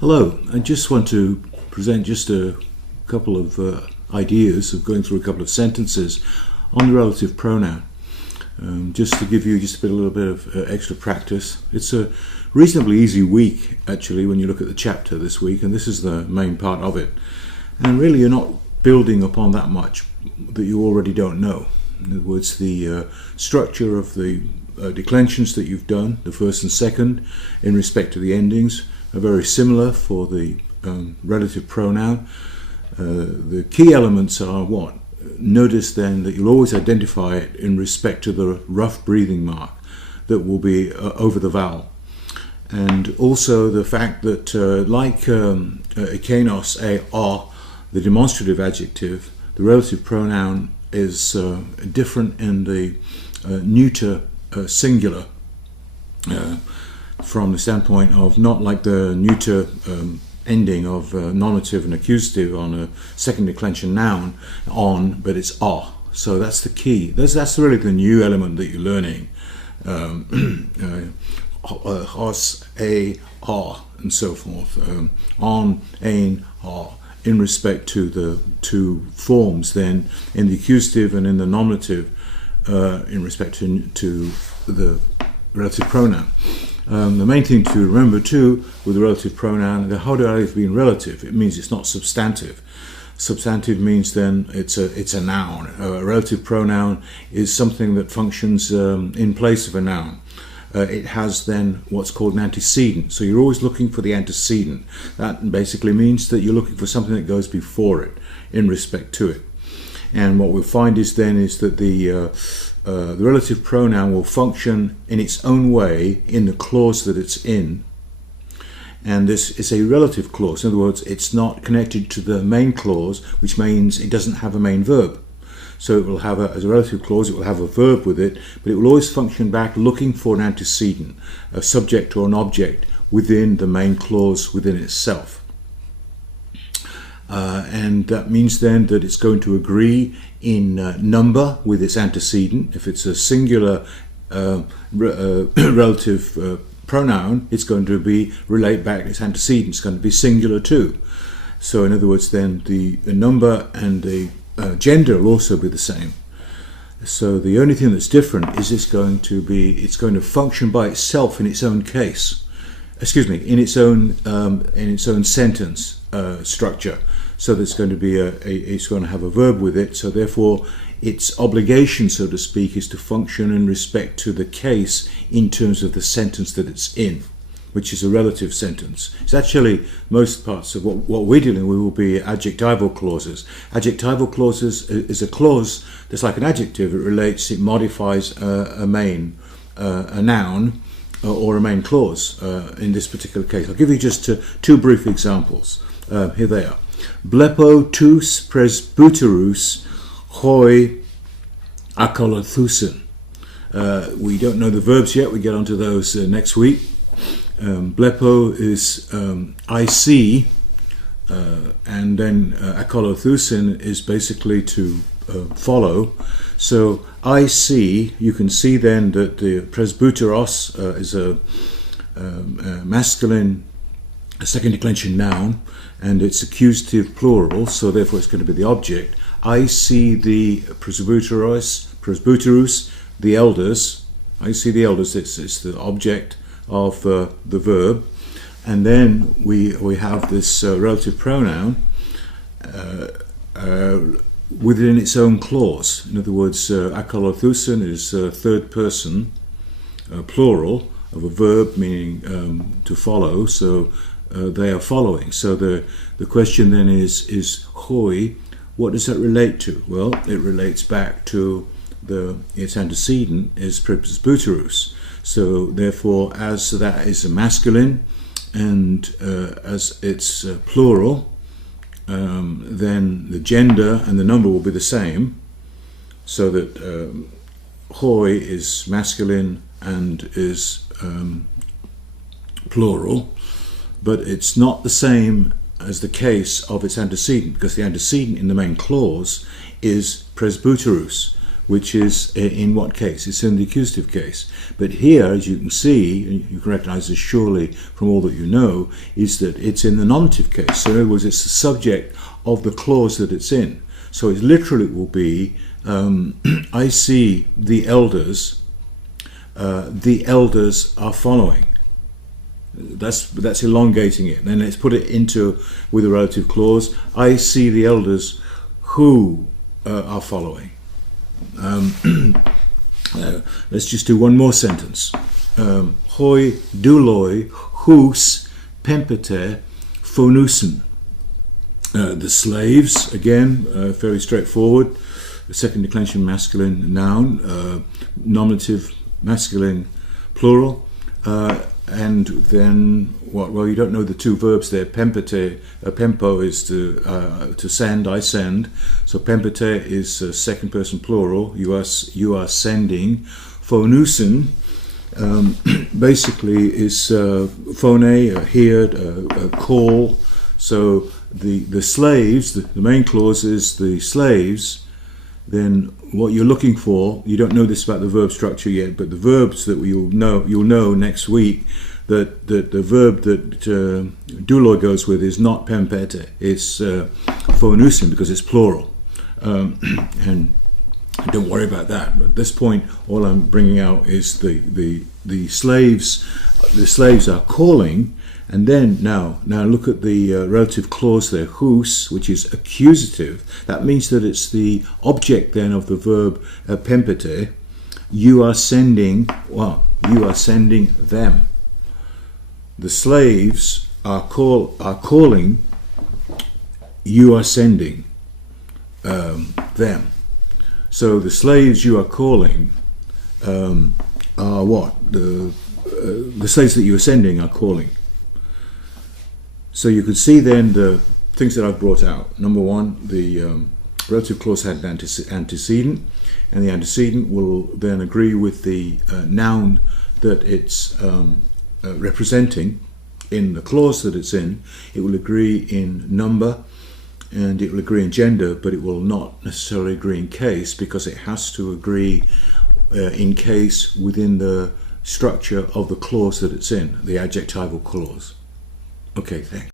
Hello, I just want to present just a couple of ideas of going through a couple of sentences on the relative pronoun, just to give you just a little bit of extra practice. It's a reasonably easy week actually when you look at the chapter this week, and this is the main part of it. And really you're not building upon that much that you already don't know. In other words, the structure of the declensions that you've done, the first and second, in respect to the endings, are very similar for the relative pronoun. The key elements are what? Notice then that you'll always identify it in respect to the rough breathing mark that will be over the vowel. And also the fact that like ekenos, the demonstrative adjective, the relative pronoun is different in the neuter singular from the standpoint of not like the neuter ending of nominative and accusative on a second declension noun on, but it's ah. So that's the key. That's really the new element that you're learning. Hos, a, ah, and so forth. On, ein, ah, in respect to the two forms then in the accusative and in the nominative in respect to the relative pronoun. The main thing to remember too with the relative pronoun, the how do I have been relative? It means it's not substantive. Substantive means then it's a noun. A relative pronoun is something that functions in place of a noun. It has then what's called an antecedent. So you're always looking for the antecedent. That basically means that you're looking for something that goes before it in respect to it. And what we'll find is that the relative pronoun will function in its own way in the clause that it's in. And this is a relative clause. In other words, it's not connected to the main clause, which means it doesn't have a main verb. So it will have, as a relative clause, it will have a verb with it, but it will always function back looking for an antecedent, a subject or an object within the main clause within itself. And that means then that it's going to agree in number with its antecedent. If it's a singular relative pronoun, it's going to relate back its antecedent. It's going to be singular too. So in other words then the number and the gender will also be the same. So the only thing that's different is it's going to function by itself in its own case. In its own sentence structure. So there's going to be it's going to have a verb with it. So therefore, its obligation, so to speak, is to function in respect to the case in terms of the sentence that it's in, which is a relative sentence. It's actually most parts of what we're dealing with will be adjectival clauses. Adjectival clauses is a clause that's like an adjective. It modifies a noun. Or a main clause in this particular case. I'll give you just two brief examples. Here they are. Blepo tous presbyterus hoi akolothusin. We don't know the verbs yet. We get onto those next week. Blepo is I see, and then akolothusin is basically to follow. So I see, you can see then that the presbyteros is a masculine second declension noun, and it's accusative plural, so therefore it's going to be the object. I see the presbyterus, the elders. I see the elders, it's the object of the verb. And then we have this relative pronoun within its own clause. In other words, akolothusin is third person, plural, of a verb meaning to follow, so they are following. So the question then is hoi, what does that relate to? Well, it relates back to its antecedent is presbyterus. So therefore, as that is a masculine and as it's plural, then the gender and the number will be the same, so that hoi is masculine and is plural, but it's not the same as the case of its antecedent, because the antecedent in the main clause is presbyterus, which is in what case? It's in the accusative case. But here, as you can see, and you can recognize this surely from all that you know, is that it's in the nominative case. So in other words, it's the subject of the clause that it's in. So it literally will be, I see the elders are following. That's elongating it. Then let's put it into with a relative clause. I see the elders who are following. Let's just do one more sentence. Hoi douloi hus pempete phonusen. The slaves, again, very straightforward. The second declension masculine noun, nominative masculine plural. And then what? Well, you don't know the two verbs there. Pempete, pempo is to send. I send. So pempete is second person plural. You are sending. Phonusen basically is phone, hear, call. So the slaves. The main clause is the slaves. Then what you're looking for, you don't know this about the verb structure yet, but the verbs that you'll know next week, that the verb that douloi goes with is not pempete, it's phonusen, because it's plural. And don't worry about that. But at this point, all I'm bringing out is the slaves are calling. And then now look at the relative clause there, hus, which is accusative. That means that it's the object then of the verb pempete. You are sending them. The slaves are calling. You are sending them. So the slaves you are calling are what? The slaves that you are sending are calling. So you could see then the things that I've brought out. Number one, the relative clause had an antecedent, and the antecedent will then agree with the noun that it's representing in the clause that it's in. It will agree in number, and it will agree in gender, but it will not necessarily agree in case, because it has to agree in case within the structure of the clause that it's in, the adjectival clause. Okay, thanks.